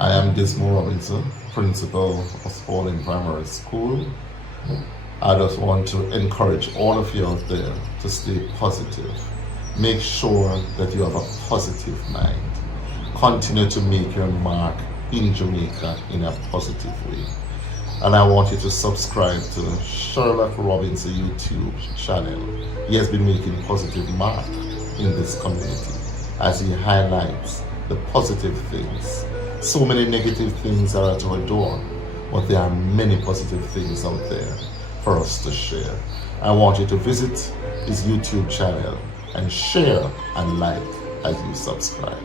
I am Dismore, principal of Spalding Primary School. I just want to encourage all of you out there to stay positive. Make sure that you have a positive mind. Continue to make your mark in Jamaica in a positive way. And I want you to subscribe to Sherlock Robinson YouTube channel. He has been making positive mark in this community as he highlights the positive things. So many negative things are at our door, but there are many positive things out there for us to share. I want you to visit his YouTube channel and share and like as you subscribe.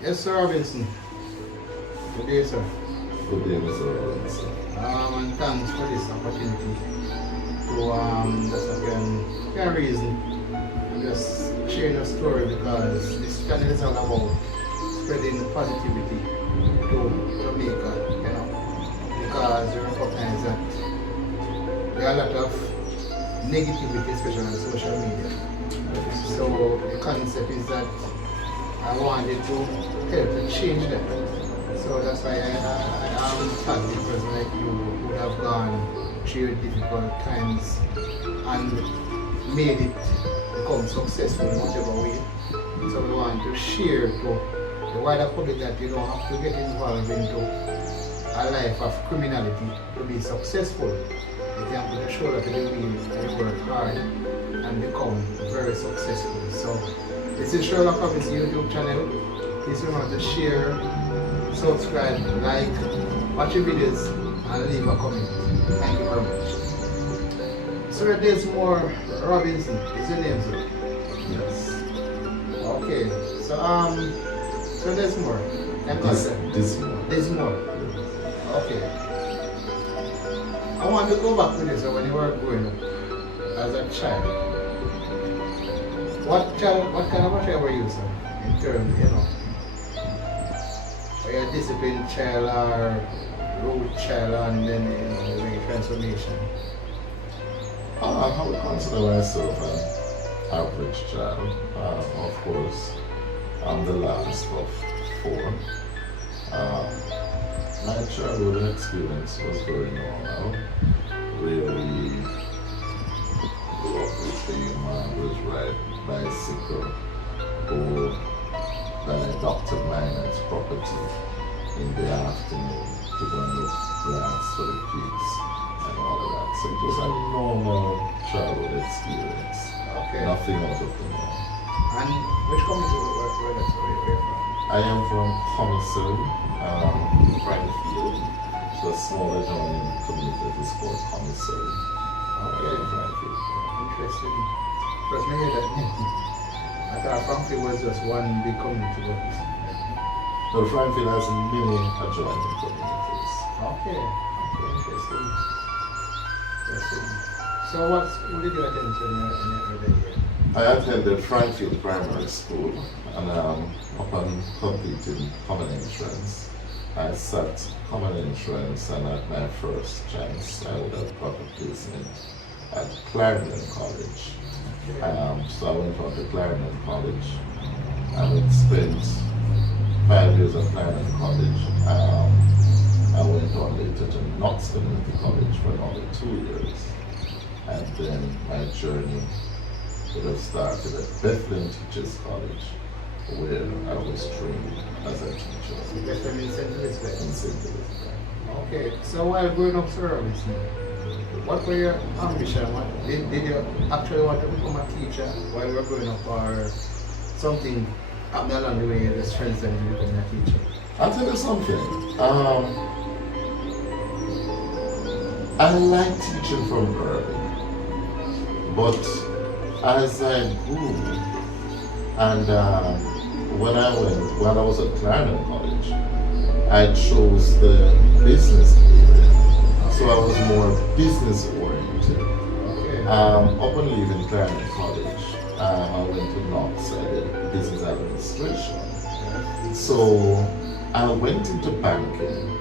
Yes, sir, Robinson. Good day, sir. Good day, Mr. Robinson. And thanks for this opportunity to just again reason and just sharing a story, because this channel is all about spreading positivity to Jamaica, because we recognize that there are a lot of negativity, especially on social media. So the concept is that I wanted to help to change that. So that's why I thought a person like you would have gone through difficult times and made it become successful in whatever way. So we want to share to the wider public that you don't have to get involved into a life of criminality to be successful. You can put a shoulder to the wheel and you work hard and become very successful. So this is Sherlock Robinson YouTube channel. Please remember to share, subscribe, like, watch your videos and leave a comment. Thank you very much. Sir Dismore Robinson is your name, sir? Yes. Okay. So Dismore. Dismore. Dismore. Okay. I want to go back to this when you were growing up as a child. What kind of a child were you, sir? In terms, were you a disciplined child or rude child and then the transformation? I would consider myself an average child. Of course, I'm the last of four. My childhood experience was very normal. Really grew up with the man who was ride bicycle, who then adopted miner's property in the afternoon to go and look grass for the pigs and all of that. So it was a normal childhood experience. Okay. Nothing out of the norm. And which community were you from? I am from Commissary, Frankfield. So a small adjoining community that is called Commissary. Okay. Frankfield. Interesting. First, maybe that I thought Frankfield was just one big community. So Frankfield has many adjoining communities. Okay. Interesting. So what school did you attend to in your early years? I attended Frankfield Primary School, and upon completing common entrance, I sat common entrance, and at my first chance, I would have got a placement at Clarendon College. So I went on to Clarendon College. I would spend 5 years at Clarendon College. I went on later to Knox Community College for another 2 years. And then my journey would have started at Bethlehem Teachers College, where I was trained as a teacher. Bethlehem in St. Elizabeth? In St. Elizabeth. Okay, so while growing up, sir, Robinson, what were your ambitions? Did you actually want to become a teacher while you were growing up, or something happened along the way that strengthened you becoming a teacher? I'll tell you something. I like teaching from early, but as I grew, and when I was at Clarendon College, I chose the business area, so I was more business oriented. Okay. Upon leaving Clarendon College, I went to Knox. I did business administration. So I went into banking,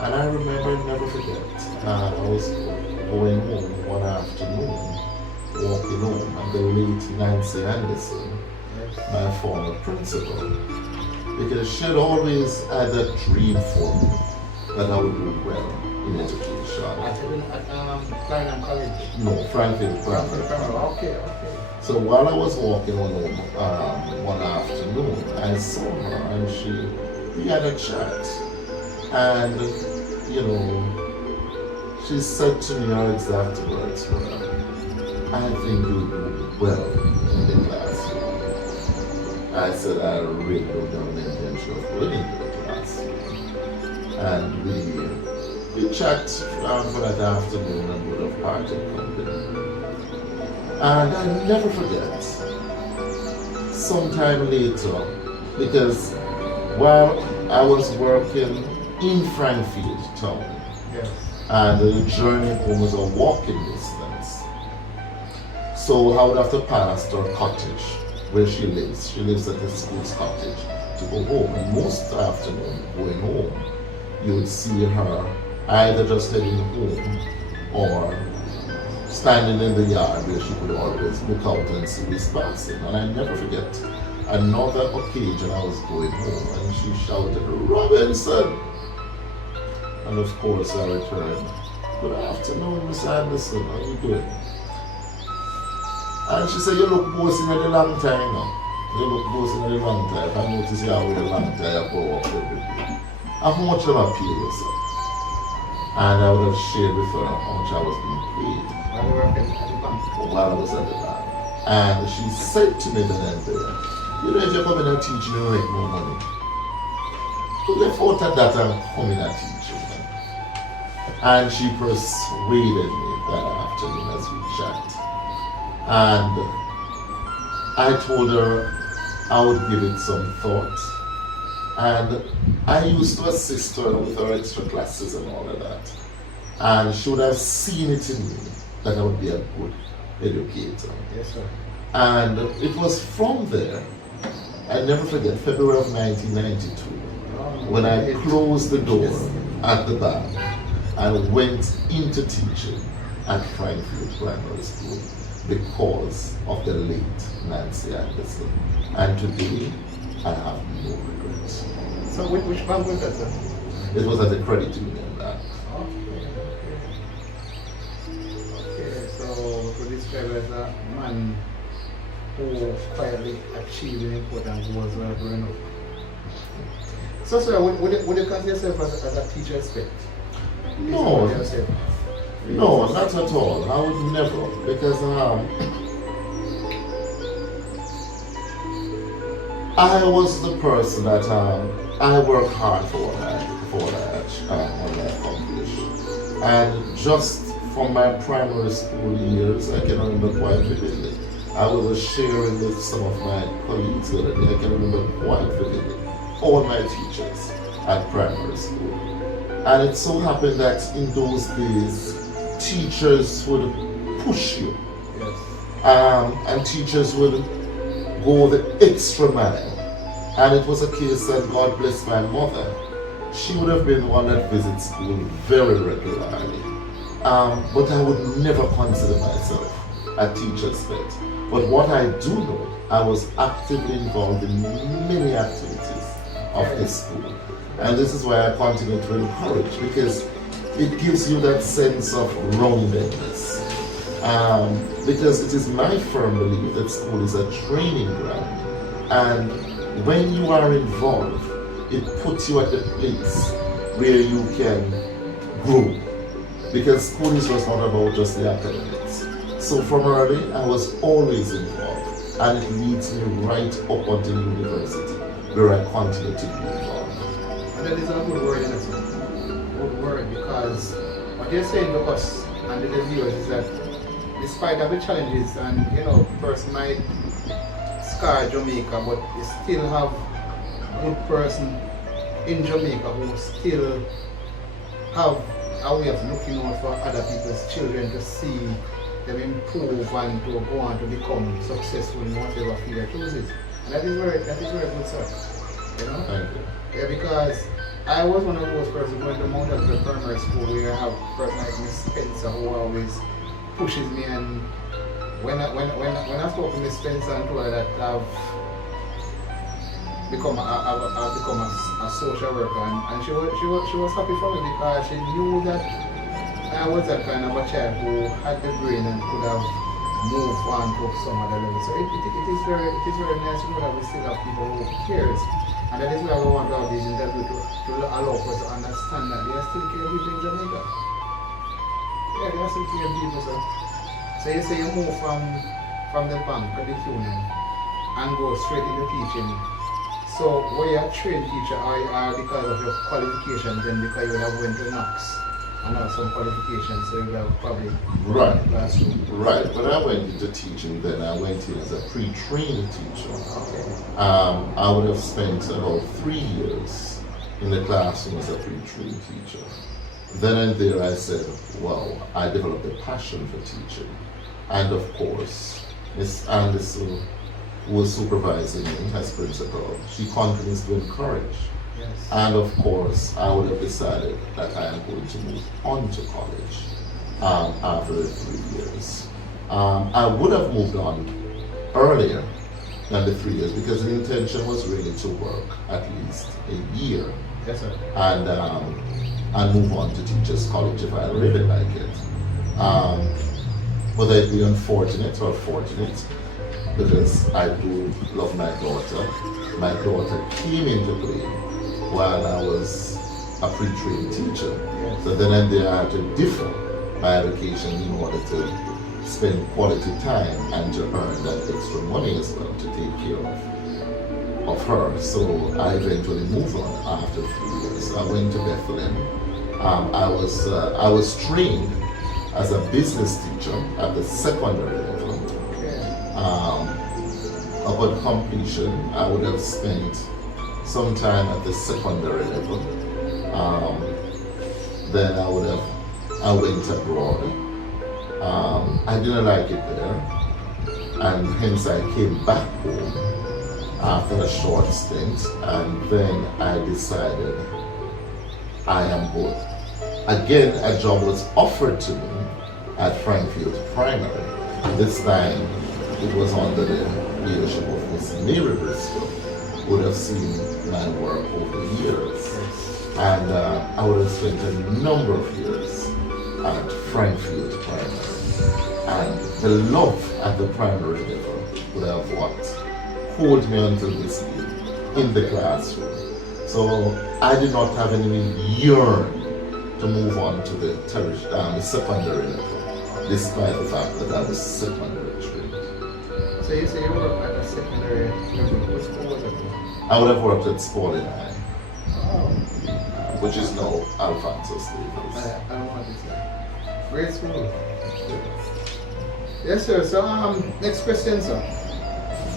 and I remember, never forget, I was going home one afternoon, walking home, and the late Nancy Anderson, my former principal, because she had always had that dream for me that I would do well in education. At Kleinham College? No, Frankfurt Frankfurt Primary. Primary. Okay, okay. So while I was walking on home one afternoon, I saw her and we had a chat. And, you know, she said to me her exact words were, I think you'll do well in the classroom. I said, I really don't have an intention of going into the classroom. And we chat for that afternoon and would have parted company. And I never forget, sometime later, because while I was working in Frankfurt town, Yes. and the journey home was a walking distance, so I would have to pass her cottage where she lives. She lives at the school's cottage to go home. And most afternoon, going home, you would see her either just heading home or standing in the yard where she could always look out and see who's passing. And I never forget another occasion I was going home and she shouted, Robinson! And of course I returned, good afternoon, Miss Anderson, how you doing? And she said, you look bossing at a long time now. You look bossing at a long time. I notice you have a long time go up every day. How much am I paying you, sir? And I would have shared with her how much I was being paid. While you were working at the bank? While I was at the bank. And she said to me then and there, you know, if you're coming and teaching, you don't make more money. So they thought at that I'm coming and teaching. And she persuaded me that afternoon as we chat. And I told her I would give it some thought. And I used to assist her with her extra classes and all of that. And she would have seen it in me that I would be a good educator. Yes, sir. And it was from there, I never forget, February of 1992, when I closed the door at the bank and went into teaching at Frankfurt Primary School because of the late Nancy Anderson. And today, I have no regrets. So which bank was that, sir? It was at the credit union bank. Okay, so to describe as a man who quietly achieved important goals while growing up. So, sir, would you consider yourself as a teacher aspect? No, no, not at all. I would never, because I was the person that I worked hard for what I accomplished. And just from my primary school years, I can remember quite vividly. I was sharing with some of my colleagues the other day. I can remember quite vividly all my teachers at primary school. And it so happened that in those days, teachers would push you. Yes. And teachers would go the extra mile. And it was a case that, God bless my mother, she would have been one that visits school very regularly. But I would never consider myself a teacher's pet. But what I do know, I was actively involved in many activities of this school. And this is why I continue to encourage, because it gives you that sense of roundedness. Because it is my firm belief that school is a training ground. And when you are involved, it puts you at the place where you can grow. Because school is just not about just the academics. So from early, I was always involved. And it leads me right up until university, where I continue to be involved. And that is a good word, isn't it? Good word, because what you're saying to us and the viewers is that despite of the challenges and, you know, person might scar Jamaica, but you still have a good person in Jamaica who still have a way of looking out for other people's children to see them improve and to go on to become successful in whatever field they chooses. And that is very good, sir. You know? Thank you. Yeah, because I was one of those persons who went to Mount Elizabeth Primary School where I have a person like Miss Spencer who always pushes me, and when I spoke to Miss Spencer and told her that I've become a social worker, and she was happy for me because she knew that I was that kind of a child who had the brain and could have moved on to some other level. So it is very nice to know that we still have people who cares. And that is why we want to have these interviews to allow us to understand that there are still care people in Jamaica. Yeah, there are still care people. So you say you move from the bank or the union and go straight into teaching. So were you a trained teacher or because of your qualifications and because you have went to Knox and have some qualifications, so you have probably Right. classroom? Right. When I went into teaching, then I went in as a pre-trained teacher. Okay. I would have spent about 3 years in the classroom as a pre-trained teacher. Then and there I said, well, I developed a passion for teaching. And of course, Miss Anderson, who was supervising me as principal, she continues to encourage. Yes. And of course, I would have decided that I am going to move on to college after the 3 years. I would have moved on earlier than the 3 years because the intention was really to work at least a year Yes, sir. and move on to teachers college if I really like it. Whether it be unfortunate or fortunate, because I do love my daughter. My daughter came into play while I was a pre-trained teacher. Yes. So then and there I had to differ my education in order to spend quality time and to earn that extra money as well to take care of her. So I eventually moved on after 3 years. I went to Bethlehem. I was trained as a business teacher at the secondary level. Okay. Upon completion, I would have spent some time at the secondary level. Then I went abroad. I didn't like it there, and hence I came back home after a short stint, and then I decided I am good. Again, a job was offered to me at Frankfield Primary. This time it was under the leadership of Miss Mary Bristol, who would have seen my work over the years. And I would have spent a number of years at Frankfield Primary. And the love at the primary level would have hold me until this day in the classroom. So I did not have any yearn to move on to the secondary level, despite the fact that I was secondary trained. So you say you work at a secondary level. What school was it? I would have worked at Spalding, Oh. which is now Alfonso Staples. I don't want to say. Great school. Yes, sir. So next question, sir.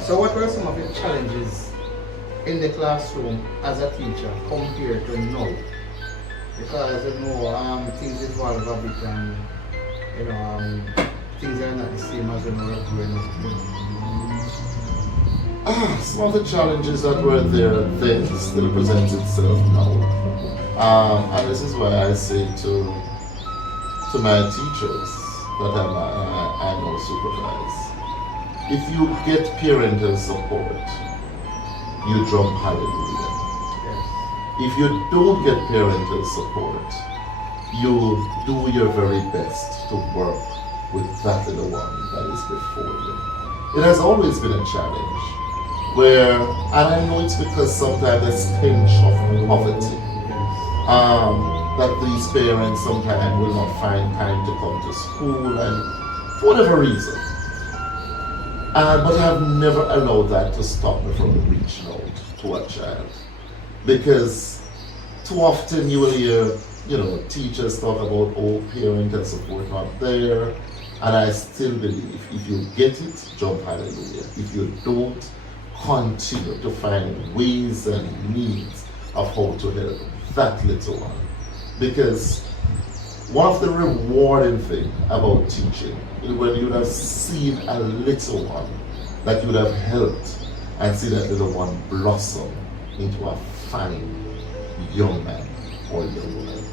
So what were some of the challenges in the classroom as a teacher compared to now? Because things evolve a bit and things are not the same as when we were growing up. Some of the challenges that were there then still presents itself now. And this is why I say to my teachers that I now supervise, if you get parental support, you jump hallelujah. Yes. If you don't get parental support, you do your very best to work with that little one that is before you. It has always been a challenge and I know it's because sometimes there's stench of poverty, that these parents sometimes will not find time to come to school and for whatever reason. But I've never allowed that to stop me from reaching out to a child. Because too often you will hear, teachers talk about, parental support not there. And I still believe if you get it, jump hallelujah. If you don't, continue to find ways and means of how to help that little one. Because one of the rewarding things about teaching is when you would have seen a little one that you would have helped and see that little one blossom into a fine young man or young woman.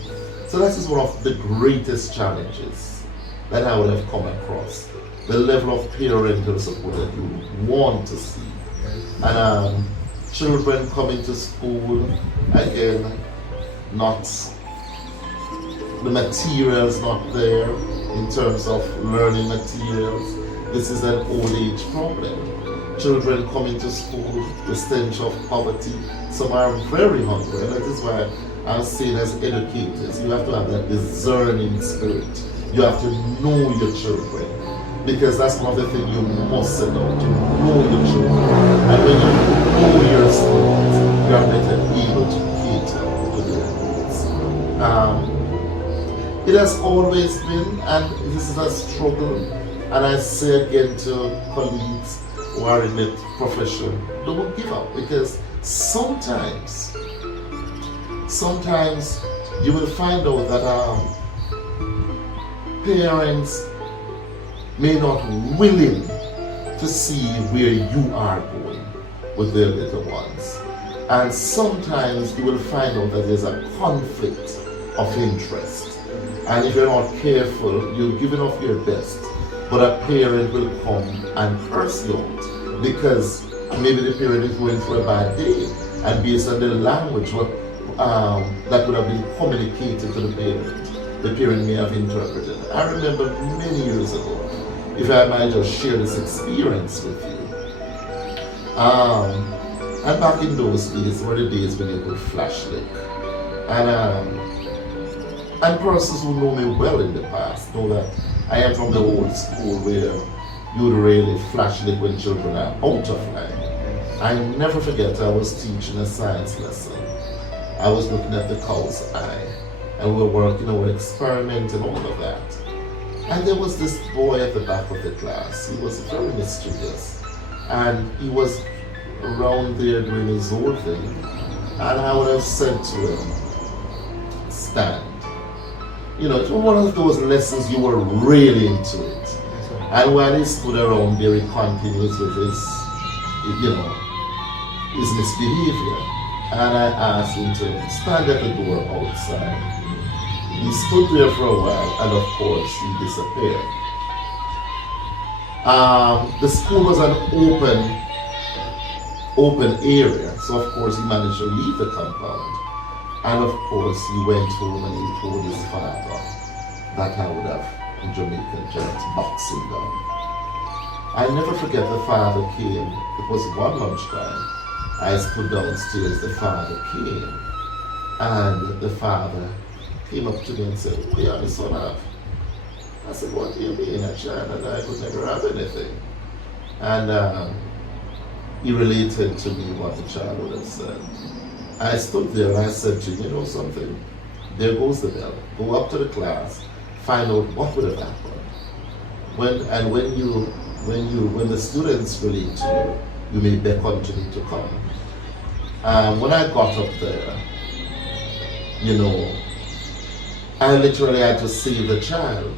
So that is one of the greatest challenges that I would have come across. The level of parental support that you want to see. And children coming to school, again, not the materials not there in terms of learning materials. This is an old age problem. Children coming to school, the stench of poverty. Some are very hungry, and that is why I'm saying as educators, you have to have that discerning spirit. You have to know your children, because that's one of the things you must set out, to know your children. And when you know your students, you are better able to cater to their needs. It has always been, and this is a struggle, and I say again to colleagues who are in the profession, don't give up, because sometimes you will find out that parents may not willing to see where you are going with their little ones. And sometimes you will find out that there's a conflict of interest. And if you're not careful, you're giving off your best, but a parent will come and curse you out because maybe the parent is going through a bad day, and based on the language that would have been communicated to the parent may have interpreted. I remember many years ago, if I might just share this experience with you. And back in those days were the days when you could flashlight. And persons who know me well in the past know that I am from the old school where you would really flashlight when children are out of line. I never forget, I was teaching a science lesson. I was looking at the cow's eye, and we were working on an experiment and all of that. And there was this boy at the back of the class. He was very mischievous, and he was around there doing his own thing. And I would have said to him, stand. You know, it was one of those lessons you were really into it. And while he stood around there, he continues with his misbehavior. And I asked him to stand at the door outside. He stood there for a while, and of course, he disappeared. The school was an open area, so of course he managed to leave the compound. And of course, he went home and he told his father that I would have, in Jamaican terms, boxed him down. I never forget, the father came. It was one lunchtime. I stood downstairs, the father came, and the father came up to me and said, "What are my son have?" I said, "What do you mean? A child and I could never have anything." And he related to me what the child would have said. I stood there and I said to him, "You know something? There goes the bell. Go up to the class, find out what would have happened. When the students relate to you, you may beckon to me to come." When I got up there, I literally had to save the child.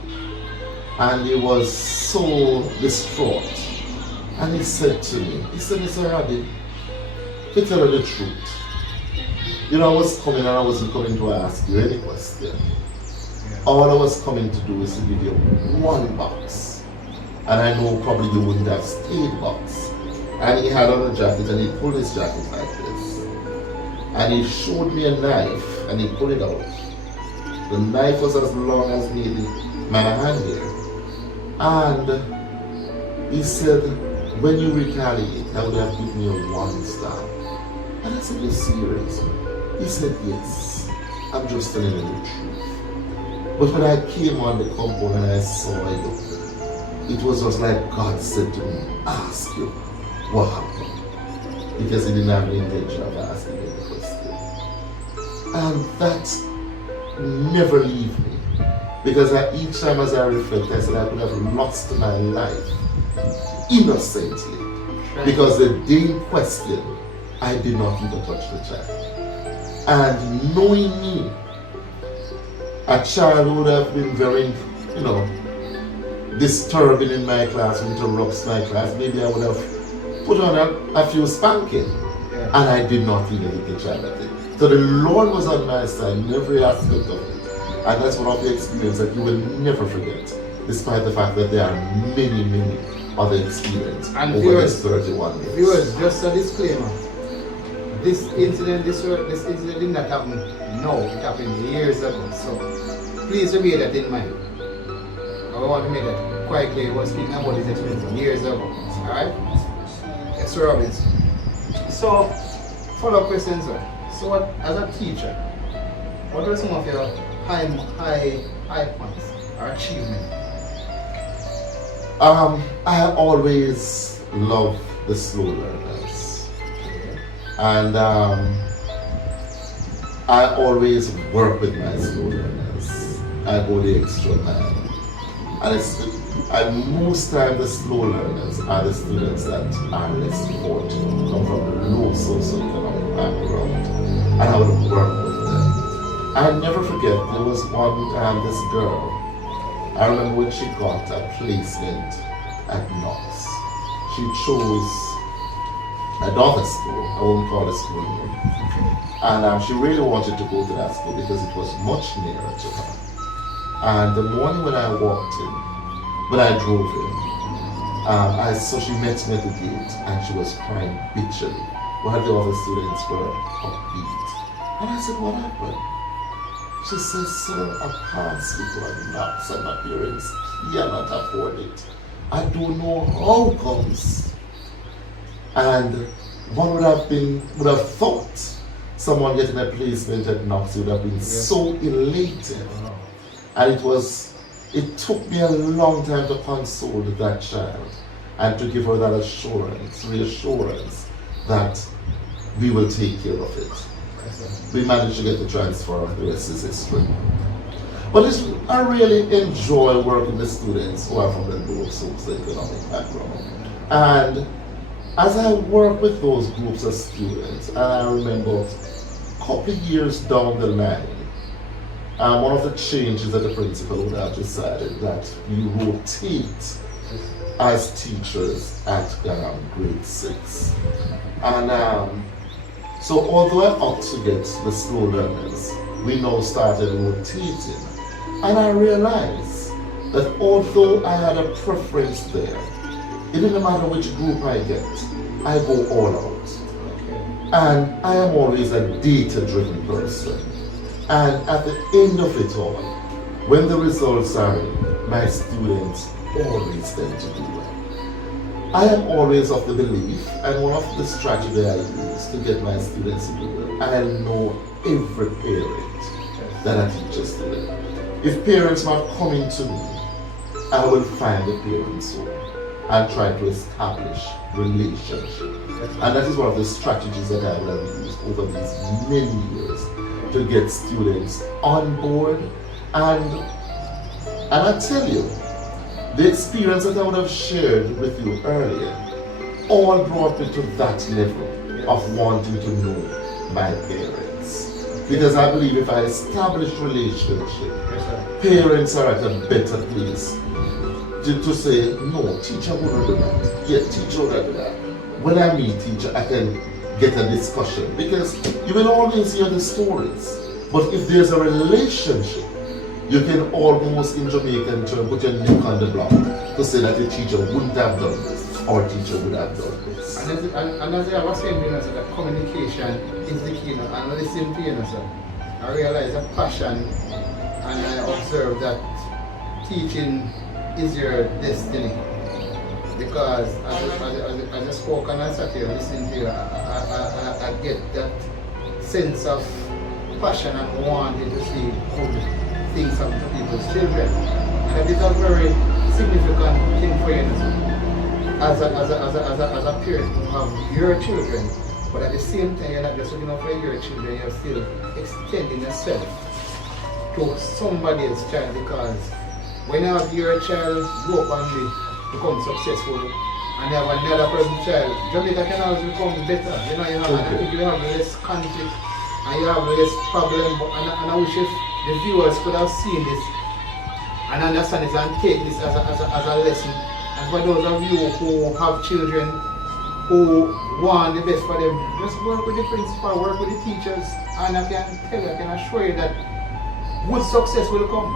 And he was so distraught. And he said to me, "Mr. Rabbit, to tell you the truth, I was coming and I wasn't coming to ask you any question. All I was coming to do is to give you one box. And I know probably you wouldn't have stayed box." And he had on a jacket and he pulled his jacket like this. And he showed me a knife and he pulled it out. The knife was as long as maybe my hand here. And he said, "When you retaliate, I would have given you one star." And I said, "You're serious?" He said, "Yes, I'm just telling you the truth." But when I came on the compound and I saw you, it was just like God said to me, "Ask you what happened," because he didn't have the intention of asking me the question. And that never leave me, because each time as I reflect, I said I could have lost my life innocently, because the day in question, I did not even touch the child. And knowing me, a child would have been very, disturbing in my class, interrupts my class. Maybe I would have put on a few spanking, and I did not even hit the child at it. So the Lord was on my side in every aspect of it. And that's one of the experiences that you will never forget, despite the fact that there are many, many other experiences over these 31 years. Viewers, just a disclaimer. this incident did not happen now, it happened years ago. So please bear that in mind. I want to make that quite clear. He was speaking about this experience years ago. Alright? Yes, Sir Robbins. So, follow-up questions, sir. So what, as a teacher, what are some of your high points or achievements? I always love the slow learners. And I always work with my slow learners. I go the extra mile. And most times the slow learners are the students that are less fortunate, come from a low socioeconomic background, and I would work with them. I never forget, there was one time this girl, I remember when she got a placement at Knox. She chose another school, I won't call it school name, and she really wanted to go to that school because it was much nearer to her. And the morning when I walked in, when I drove in, so she met me at the gate and she was crying bitterly while the other students were upbeat. And I said, what happened? She said, sir, I can't sleep on Knox and my parents cannot afford it. I don't know how comes. And one would have thought someone getting a placement at Knox would have been so elated. And it took me a long time to console that child and to give her that reassurance that we will take care of it. We managed to get the transfer, the rest is history. But I really enjoy working with students who are from the low socioeconomic background. And as I work with those groups of students, and I remember a couple of years down the line, one of the changes that the principal would have decided that we rotate as teachers at grade 6. And so although I ought to get the slow learners, we now started rotating. And I realized that although I had a preference there, it didn't matter which group I get, I go all out. And I am always a data-driven person. And at the end of it all, when the results are in, my students always tend to do well. I am always of the belief, and one of the strategies I use to get my students to do well, I know every parent that I teach a student. If parents are coming to me, I will find the parents home and try to establish relationship. And that is one of the strategies that I will have used over these many years to get students on board. And I tell you, the experience that I would have shared with you earlier all brought me to that level of wanting to know my parents. Because I believe if I establish relationship, parents are at a better place to say, no, teacher wouldn't do that. Yeah, teacher wouldn't do that. When I meet teacher, I can get a discussion, because you will always hear the stories. But if there's a relationship, you can almost in Jamaican term put your neck on the block to say that your teacher wouldn't have done this, or teacher would have done this. And as I was saying, that communication is the key. And listen to you, sir. I realize a passion, and I observe that teaching is your destiny. Because as I spoke and I sat here listening to you, I get that sense of passion and wanting to see good things happen to people's children. And that is a very significant thing for you as a parent who have your children, but at the same time you're not just looking out for your children, you're still extending yourself to somebody else's child, because when you have your child grow up and become successful, and you have another person's child, Jamaica can always become better. You know, I think you have less conflict and you have less problem. And I wish if the viewers could have seen this and understand this and take this as a lesson. And for those of you who have children who want the best for them, just work with the principal, work with the teachers, and I can tell you, I can assure you that good success will come.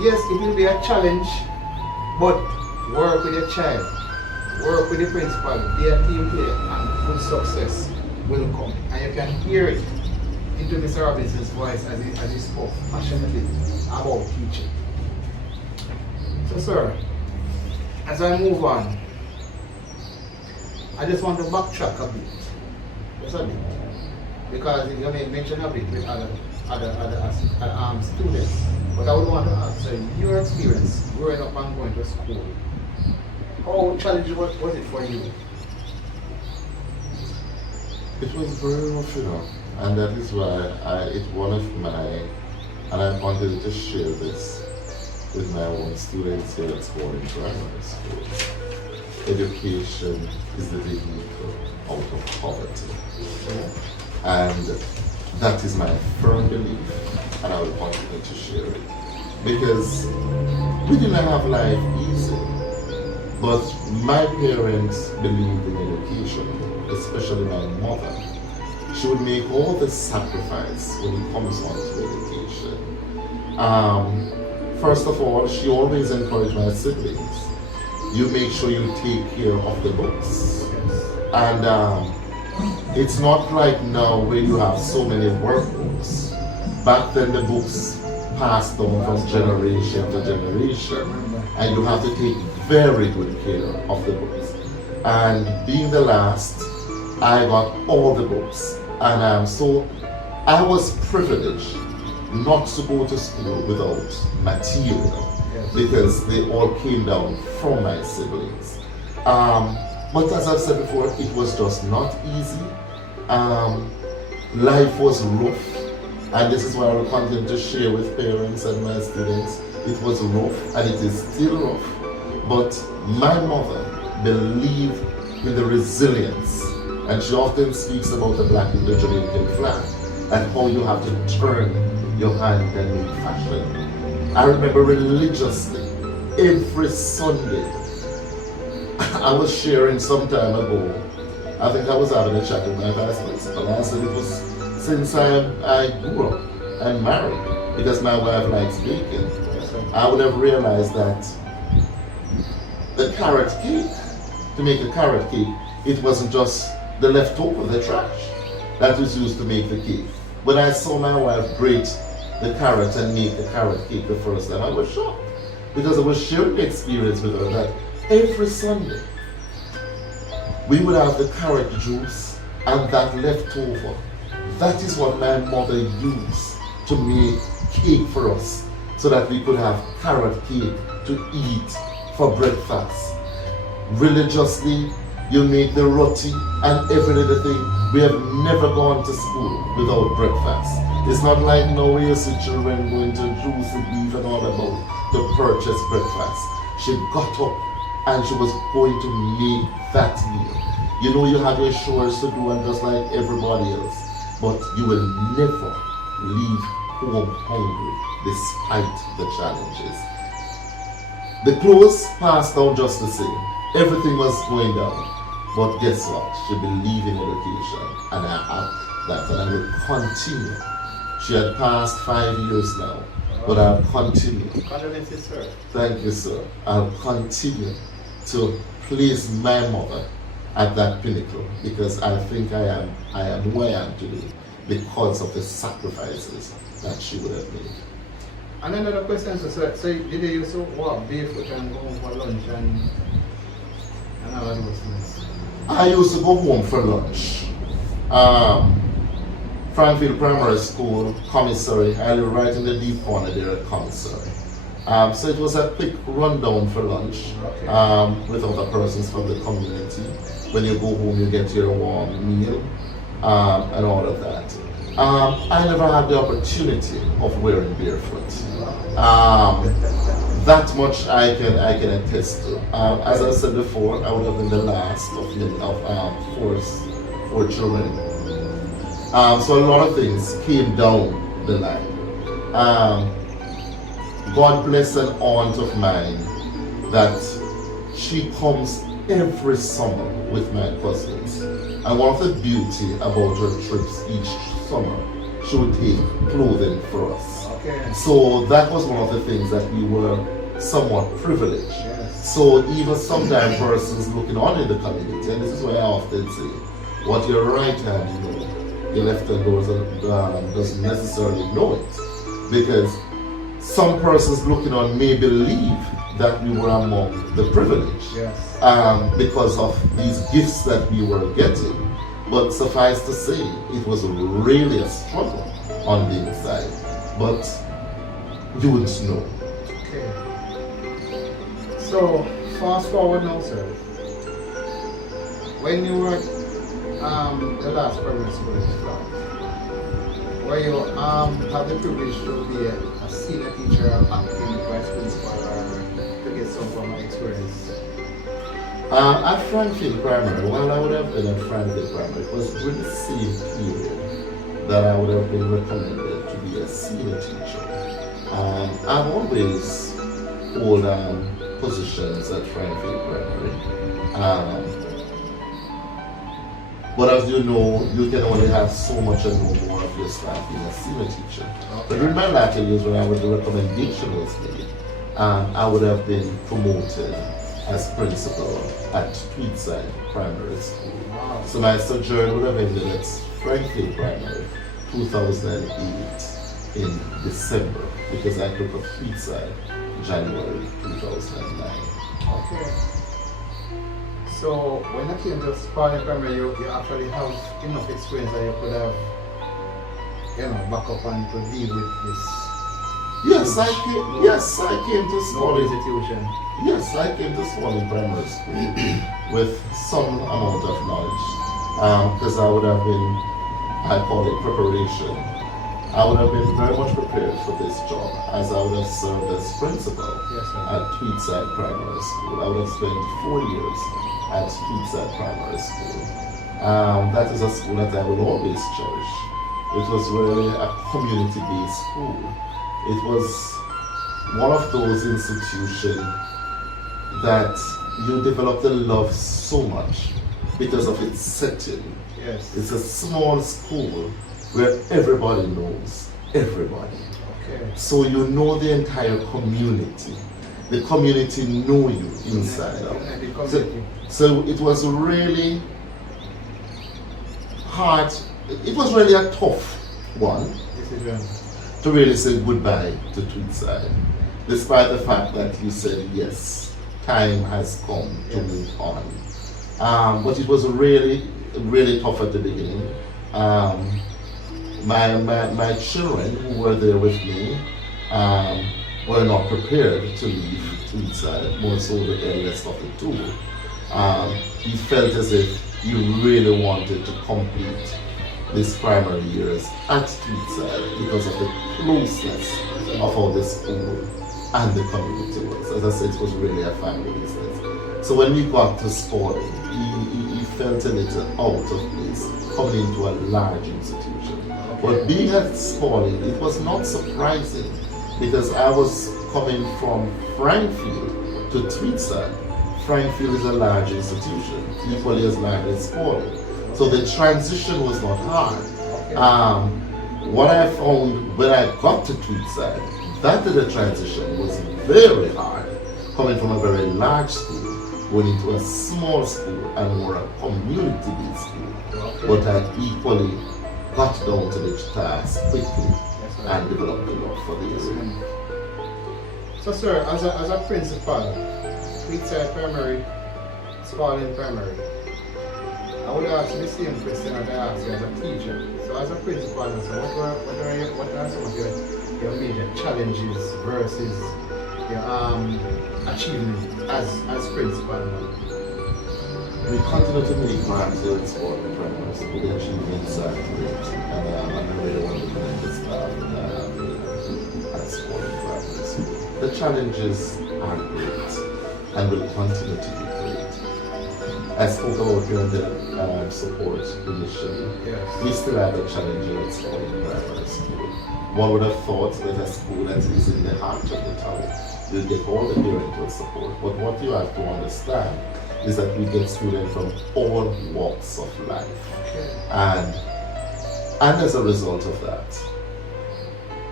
Yes, it will be a challenge, but work with your child, work with the principal, be a team player, and good success will come. And you can hear it into Mr. Robinson's voice as he spoke passionately about teaching. So, sir, as I move on, I just want to backtrack a bit. Just a bit. Because you made mention of it with other students. But I would want to ask, your experience growing up and going to school, how challenging was it for you? It was very rough, and that is why it's one of my, and I wanted to share this with my own students here at Spalding Primary School. Education is the vehicle out of poverty. And that is my firm belief, and I will continue to share it. Because we didn't have life easy, but my parents believed in education, especially my mother. She would make all the sacrifice when it comes on to education. First of all, she always encouraged my siblings. You make sure you take care of the books. And it's not like now where you have so many workbooks. Back then the books passed down from generation to generation, and you have to take very good care of the books. And being the last, I got all the books, and so I was privileged not to go to school without material, because they all came down from my siblings. But as I've said before, it was just not easy. Life was rough, and this is why I will continue to share with parents and my students. It was rough, and it is still rough. But my mother believed in the resilience, and she often speaks about the black in the Jamaican flag and how you have to turn your hand and make fashion. I remember religiously every Sunday. I was sharing some time ago. I think I was having a chat with my vice principal, and I said it was since I grew up and married, because my wife likes baking. I would have realized that the carrot cake, to make a carrot cake, it wasn't just the leftover, the trash, that was used to make the cake. When I saw my wife grate the carrot and make the carrot cake the first time, I was shocked, because I was sharing the experience with her that every Sunday we would have the carrot juice and that leftover. That is what my mother used to make cake for us, so that we could have carrot cake to eat for breakfast. Religiously, you make the roti and every little thing. We have never gone to school without breakfast. It's not like now where you see children going to juice the beef and all about to purchase breakfast. She got up and she was going to make that meal. You know, you have your chores to do, and just like everybody else, but you will never leave home hungry despite the challenges. The clothes passed down just the same. Everything was going down. But guess what? She believed in education, and I have that, and I will continue. She had passed 5 years now, but I'll continue. Condolences, sir. Thank you, sir. I'll continue to place my mother at that pinnacle, because I think I am who I am today because of the sacrifices that she would have made. And another question, sir. So did they used to walk barefoot and go home for lunch and all of those things? I used to go home for lunch. Frankfield Primary School commissary. I live right in the deep corner there at commissary. So it was a quick rundown for lunch with other persons from the community. When you go home, you get your warm meal and all of that. I never had the opportunity of wearing barefoot. That much I can attest to. As I said before, I would have been the last of four children. So a lot of things came down the line. God bless an aunt of mine that she comes every summer with my cousins. And one of the beauty about her trips each summer, she would take clothing for us. Okay. So that was one of the things that we were somewhat privileged. Yes. So even sometimes persons looking on in the community, and this is why I often say, what your right hand knows, your left hand doesn't necessarily know it. Because some persons looking on may believe that we were among the privileged, Yes. because of these gifts that we were getting. But suffice to say, it was really a struggle on the inside. But you wouldn't know. Okay. So fast forward now, sir. When you were the last primary school in Scotland, where you had the privilege to be a senior teacher, acting vice principal, or to get some form of experience? At Frankfield Primary, while I would have been at Frankfield Primary, it was during the same period that I would have been recommended to be a senior teacher. I've always held positions at Frankfield Primary. But as you know, you can only have so much and no more of your staff being a senior teacher. Okay. But during my latter years, when the recommendation was made, I would have been promoted as principal at Tweedside Primary School. Wow. So my sojourn would have ended at Frankfield Primary 2008 in December, because I took up Tweedside January 2009. Okay. So when I came to Spalding Primary, you actually have enough experience that you could have, back up and to deal with this. Yes, I came to Spalding. Institution. Yes, I came to Spalding Primary School with some amount of knowledge, because I would have been, I call it preparation. I would have been very much prepared for this job, as I would have served as principal at Tweedside Primary School. I would have spent 4 years at Tweedside Primary School. That is a school that I will always cherish. It was really a community-based school. It was one of those institutions that you develop the love so much because of its setting. Yes. It's a small school where everybody knows everybody. Okay. So you know the entire community. The community know you inside out. So it was really hard. It was really a tough one to really say goodbye to Tweedside, despite the fact that you said yes, time has come to move on. But it was really, really tough at the beginning. My children who were there with me were not prepared to leave Tweedside, more so the eldest of the two. He felt as if he really wanted to complete his primary years at Tweedside because of the closeness of how the school and the community was. As I said, it was really a family business. So when we got to Spalding, he felt a little out of place coming into a large institution. But being at Spalding, it was not surprising because I was coming from Frankfield to Tweedside. Frankfield is a large institution, equally as large as Spalding. So the transition was not hard. What I found when I got to Tweedside, that the transition was very hard, coming from a very large school, going into a small school and more a community-based school. But I equally got down to the task quickly and developed a love for the area. So sir, as a principal, Tweedside Primary, Spalding Primary, I would ask the same question that I asked you as a teacher. So as a principal, so what are some of your major challenges versus your achievement as principal? We continue to make marks here at Spalding Primary School. The achievements are great, and I really want to commend the staff at Spalding Primary School. The challenges are great and will continue to be great. I spoke about during the support initially. Yes. We still have a challenge here at Spalding Primary School. One would have thought that a school that is in the heart of the town will get all the parental support. But what you have to understand is that we get students from all walks of life. And as a result of that,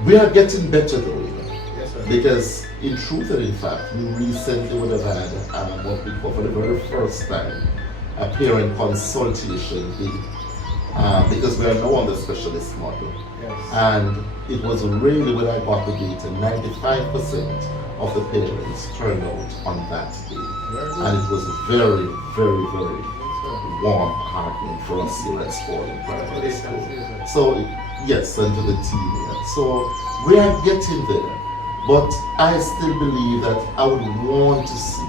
we are getting better though, Yes, sir. because in truth and in fact, we recently would have had what we call for the very first time a parent consultation day because we are now on the specialist model. Yes. And it was really when I got the data, 95% of the parents turned out on that day. And it was very, very, very warm heartening for us here at Spalding Primary School. So, yes, and to the team here. So, we are getting there. But I still believe that I would want to see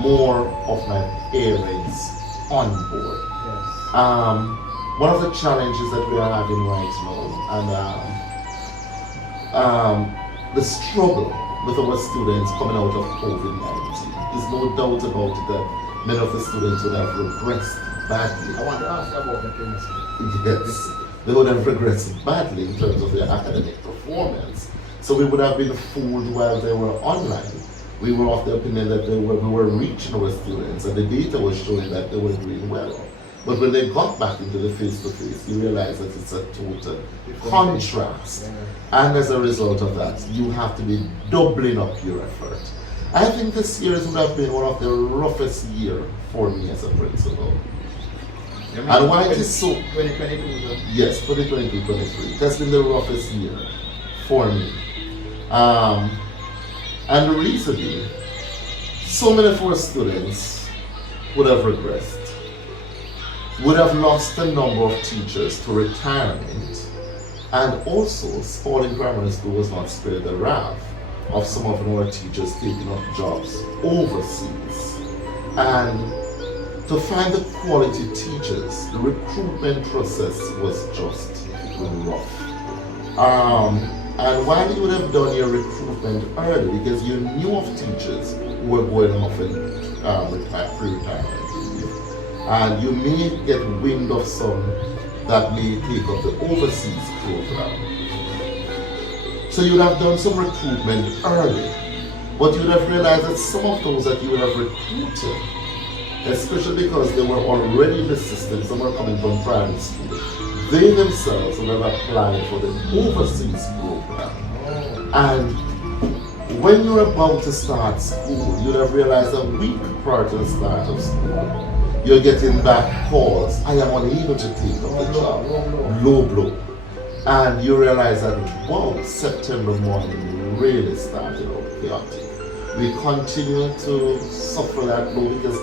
more of my parents on board. Yes. One of the challenges that we are having right now, and the struggle with our students coming out of COVID-19, is no doubt about it that many of the students would have regressed badly. I want to ask about that. Yes, they would have regressed badly in terms of their academic performance. So we would have been fooled while they were online. We were of the opinion that we were reaching our students, and the data was showing that they were doing well. But when they got back into the face-to-face, you realize that it's a total contrast. And as a result of that, you have to be doubling up your effort. I think this year would have been one of the roughest years for me as a principal. And why it is so... 2022? Yes, 2022-23. That's been the roughest year for me. And the reason being, so many of our students would have regressed, would have lost a number of teachers to retirement, and also Spalding Primary School was not spared the wrath of some of our teachers taking up jobs overseas. And to find the quality teachers, the recruitment process was just rough. And while you would have done your recruitment early because you knew of teachers who were going off in pre-retirement leave, and you may get wind of some that may take up the overseas program. So you would have done some recruitment early, but you would have realized that some of those that you would have recruited, especially because they were already in the system, some were coming from private school, they themselves would have applied for the overseas program. And when you're about to start school, you'd have realized a week prior to the start of school, you're getting back calls, I am unable to take up the job, low blow. And you realize that, wow, September morning really started out chaotic. We continue to suffer that blow because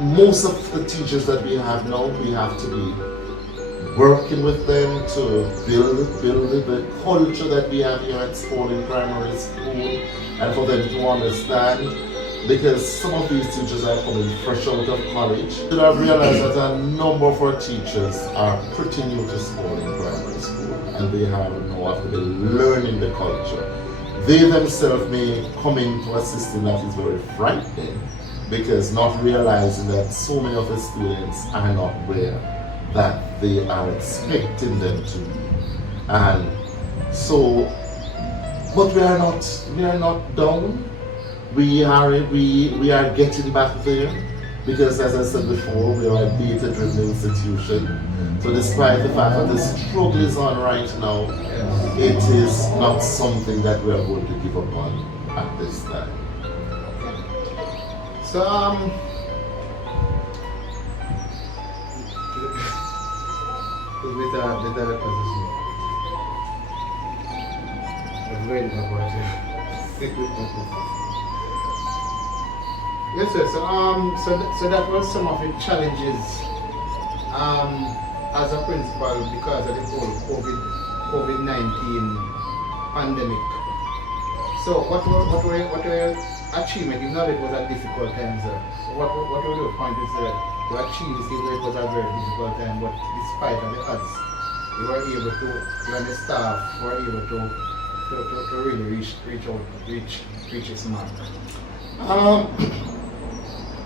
most of the teachers that we have now, we have to be working with them to build the culture that we have here at Spalding Primary School, and for them to understand, because some of these teachers are coming fresh out of college. You have realized that a number of our teachers are pretty new to Spalding Primary School, and they have now to be learning the culture. They themselves may come into a system that is very frightening, because not realizing that so many of the students are not where that they are expecting them to be. And so, but we are not down. We are getting back there, because as I said before, we are a data-driven institution. So despite the fact that the struggle is on right now, it is not something that we are going to give up on at this time. So, with the position, yes, sir. So that was some of the challenges as a principal because of the whole COVID-19 pandemic. So what were achievement, even though it was a difficult time, sir? So what were your point is to achieve this, even though it was a very difficult time, but despite of the odds, you were able to, you and the staff were able to really reach its mark.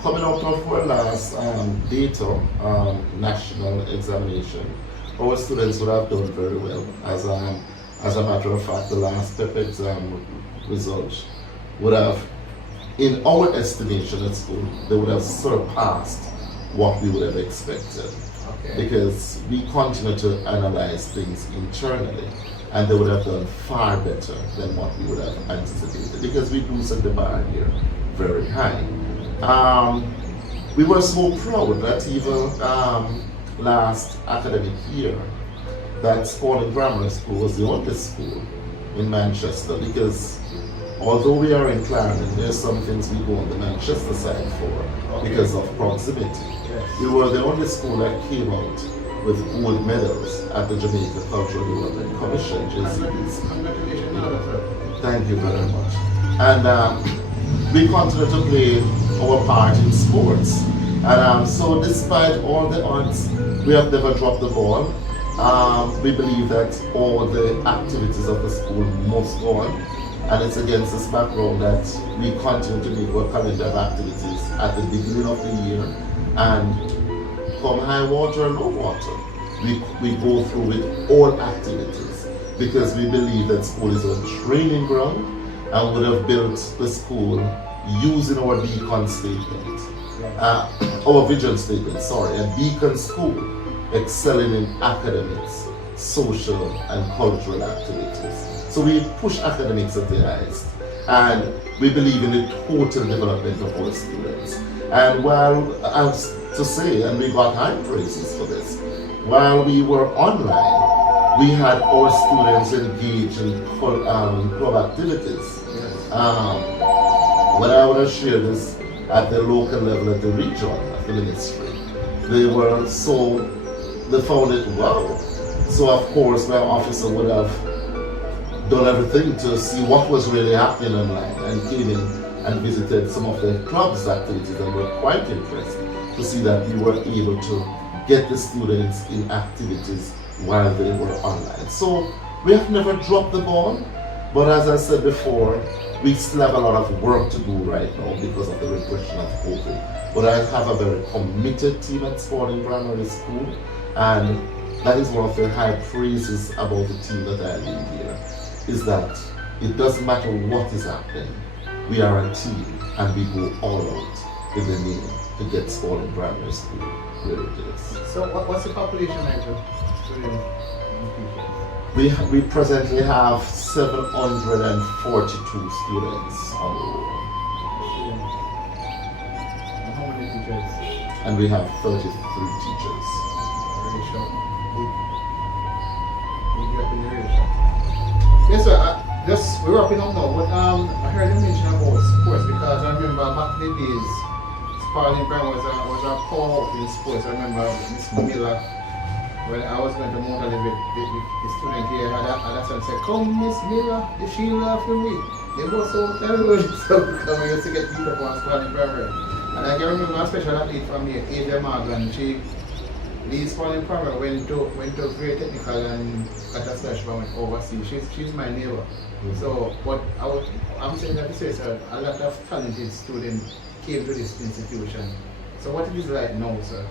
Coming out of our last data national examination, our students would have done very well. As a matter of fact, the last PEP exam results would have, in our estimation at school, they would have surpassed what we would have expected. Okay. Because we continue to analyze things internally, and they would have done far better than what we would have anticipated, because we do set the bar here very high. we were so proud that even last academic year, that Spalding Grammar School was the only school in Manchester, because although we are in Clarendon, there's some things we go on the Manchester side for because of proximity. Yes. We were the only school that came out with gold medals at the Jamaica Cultural Development Commission, JCBC. Congratulations. Thank you very much. And we continue to play our part in sports. And so despite all the odds, we have never dropped the ball. We believe that all the activities of the school must go on. And it's against this background that we continue to make our calendar of activities at the beginning of the year. And come high water or low water, we go through with all activities, because we believe that school is a training ground, and would have built the school using our beacon statement, our vision statement, a beacon school excelling in academics, social and cultural activities. So we push academics at the highest, and we believe in the total development of our students. And while I have to say, and we got high praises for this, while we were online, we had our students engaged in club activities. When I want to share this at the local level, at the region, at the ministry, they found it wow. So of course my officer would have done everything to see what was really happening online, and came in and visited some of the club's activities, and were quite impressed to see that we were able to get the students in activities while they were online. So we have never dropped the ball, but as I said before, we still have a lot of work to do right now because of the repression of COVID. But I have a very committed team at Spalding Primary School, and that is one of the high praises about the team that I lead here, is that it doesn't matter what is happening, we are a team, and we go all out in the name to get Spalding Primary School where it is. So what's the population like of students? We presently have 742 students on the roll. And how many teachers? And we have 33 teachers. Really short. Big up in the ratio. Yes, sir. We're wrapping up now, but I heard you mention about sports, because I remember back in the days, Spalding Primary was a power in sports. I remember Miss Miller, when I was going to Mona with the student here, had a son said, "Come, Miss Miller, the shield for me." They were so terrible, so we used to get beat up on Spalding Primary. And I can remember a special athlete from here, Asia Morgan. She leaves Spalding Primary, went to Great Technical and got a slash from overseas. She's my neighbor. So, but I'm saying that this is a lot of talented students came to this institution. So what it is like now, sir?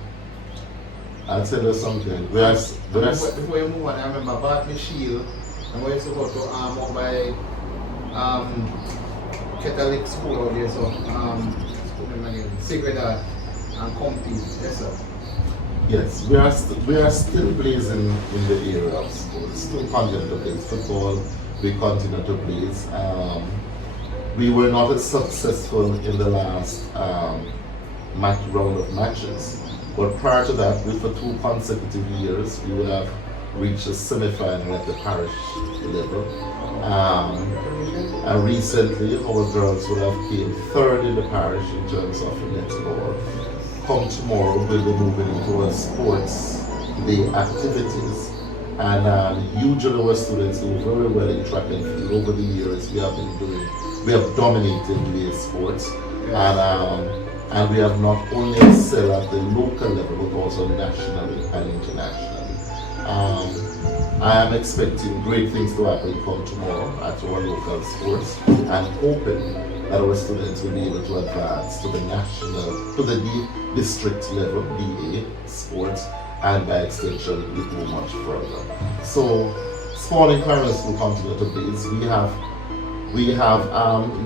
I'll tell you something. Before you move on, I remember Bartley Shield, and we used to go to over by Catholic school out there, so school name again, Sacred Heart and compete. Yes, sir. Yes, we are still blazing in the area of sports. Still continue to play football. We continue to play. We were not as successful in the last round of matches, but prior to that, for 2 consecutive years, we would have reached a semi-final at the parish level. And recently, our girls would have came third in the parish in terms of netball. Come tomorrow, we'll be moving into our sports day activities. And usually our students do very well in track and field. Over the years, we have dominated the sports. And we have not only excelled at the local level, but also nationally and internationally. I am expecting great things to happen come tomorrow at our local sports, and hoping that our students will be able to advance to the district level, DA sports, and by extension, we go much further. So, Spalding Primary School continue to blaze. We have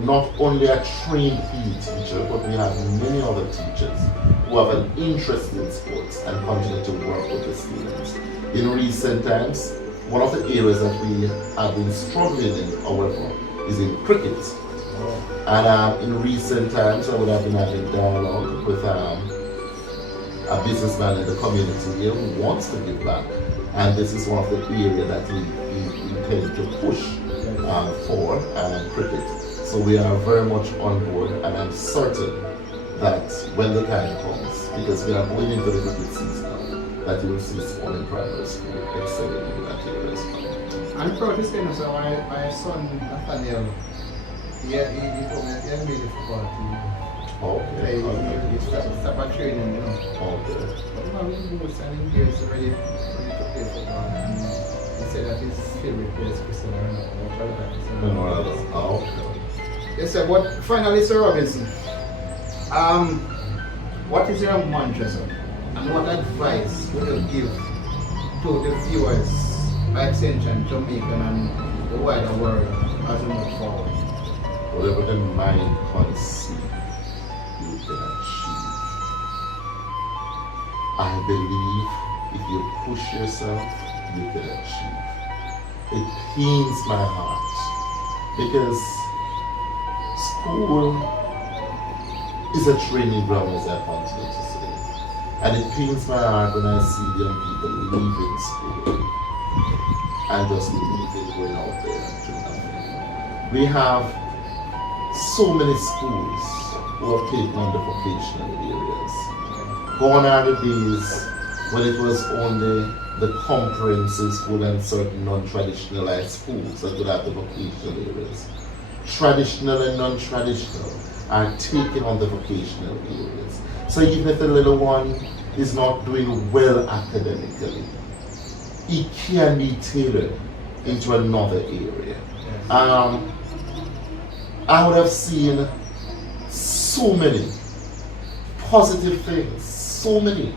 not only a trained PE teacher, but we have many other teachers who have an interest in sports and continue to work with the students. In recent times, one of the areas that we have been struggling in, however, is in cricket. And in recent times, I would have been having dialogue with a businessman in the community here who wants to give back. And this is one of the areas that we intend to push for cricket. So we are very much on board, and I'm certain that when the time comes, because we are going into the cricket season now, that you will see Spalding Primary School excelling in that area as well. I'm proud to say, so my son Nathaniel, he told me he made the football team. Okay. He started training, you know. Okay. But now he moves and he is ready to play football. And he said that his favorite player is Cristiano Ronaldo. Oh, okay. Yes, sir. But finally, Sir Robinson, what is your mantra, sir? And what advice would you give to the viewers, by extension, Jamaican and the wider world as we move forward? Whatever the mind conceives, you can achieve. I believe if you push yourself, you can achieve. It pains my heart because school is a training ground, as I continue to say. And it pains my heart when I see young people leaving school and just leaving, going out there and doing nothing. We have so many schools who have taken on the vocational areas. Gone are the days when it was only the comprehensive school and certain non-traditionalized schools that would have the vocational areas. Traditional and non-traditional are taking on the vocational areas. So even if the little one is not doing well academically, it can be tailored into another area. I would have seen so many positive things, so many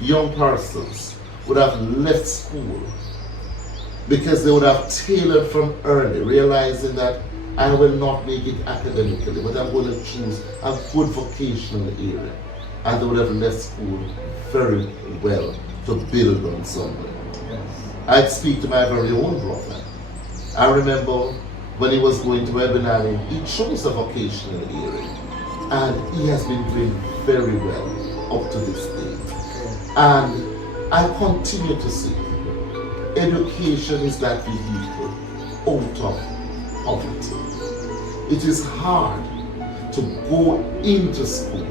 young persons would have left school because they would have tailored from early, realizing that I will not make it academically, but I'm going to choose a good vocational area. And they would have left school very well to build on something. Yes. I'd speak to my very own brother. I remember when he was going to Ebonale, he chose a vocational area. And he has been doing very well up to this day. And I continue to say, education is that vehicle out of poverty. It is hard to go into school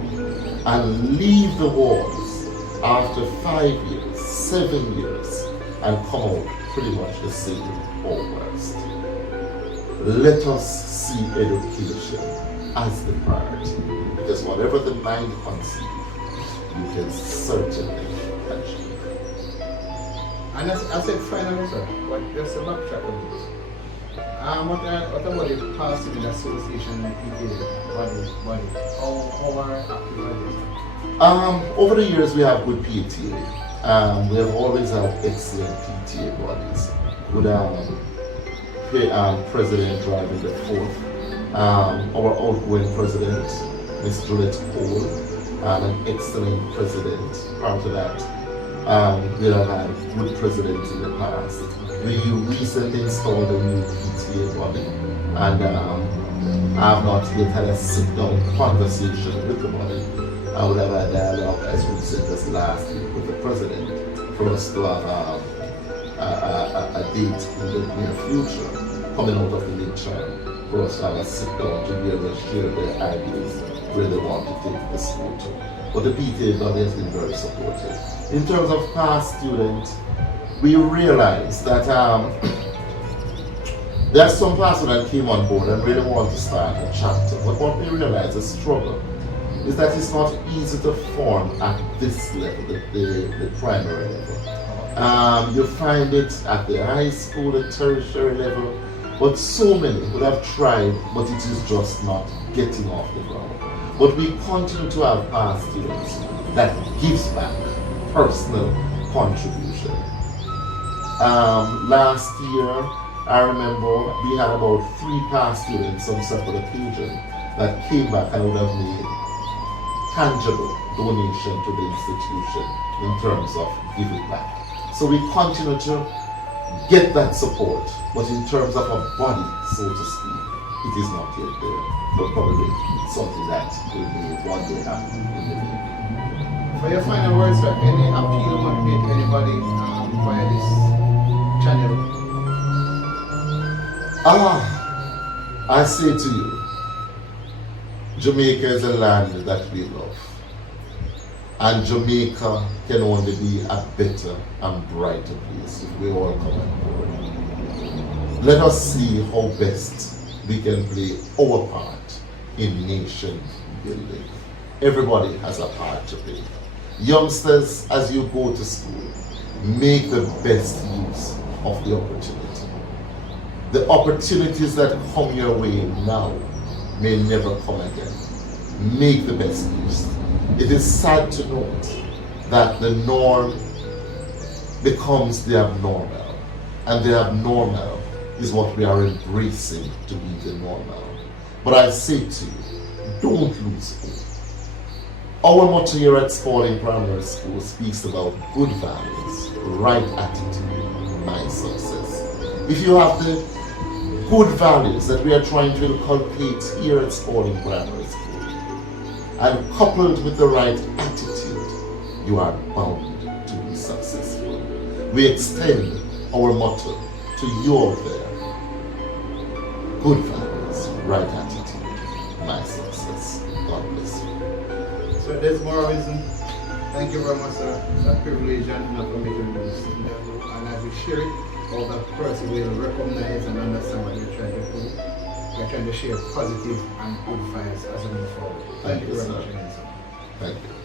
and leave the walls after 5 years, 7 years, and come out pretty much the same or worse. Let us see education as the priority, because whatever the mind conceives, you can certainly achieve. And I said finally, sir, but just a backtrack on this. What about the past in the association and PTA body? How are active are they? Over the years, we have good PTA. We have always had excellent PTA bodies. Good president driving the fourth. Our outgoing president, Ms. Juliet Cole, an excellent president. Prior to that, we have had good presidents in the past. We recently installed a new PTA body, and I have not yet had a sit-down conversation with the body. I would have a dialogue as recent as last week with the president for us to have a date in the near future coming out of the midterm for us to have a sit-down to be able to share their ideas where they want to take the school to. But the PTA body has been very supportive. In terms of past students, we realized that there are some persons that came on board and really want to start a chapter. But what we realized, the struggle, is that it's not easy to form at this level, the primary level. You find it at the high school, the tertiary level, but so many would have tried, but it is just not getting off the ground. But we continue to have past students that gives back personal contribution. Last year, I remember we had about 3 past students on separate occasions that came back and would have made tangible donation to the institution in terms of giving back. So we continue to get that support, but in terms of a body, so to speak, it is not yet there. But probably something that will be one day happen in the future. For your final words, sir, any appeal you want to make to anybody via this channel? I say to you, Jamaica is a land that we love. And Jamaica can only be a better and brighter place if we all come on board. Let us see how best we can play our part in nation building. Everybody has a part to play. Youngsters, as you go to school, make the best use of the opportunity. The opportunities that come your way now may never come again. Make the best use. It is sad to note that the norm becomes the abnormal, and the abnormal is what we are embracing to be the normal. But I say to you, don't lose hope. Our motto here at Spalding Primary School speaks about good values, right attitude, my success. If you have the good values that we are trying to inculcate here at Spalding Primary School, and coupled with the right attitude, you are bound to be successful. We extend our motto to you out there. Good values, right attitude, my success. God bless you. So Dismore, thank you very much, sir. It's a privilege and information to this interview, and as we share it, all that person will recognize and understand what you're trying to do. We're trying to share positive and good vibes as we move forward. Thank you very much again, sir. Thank you.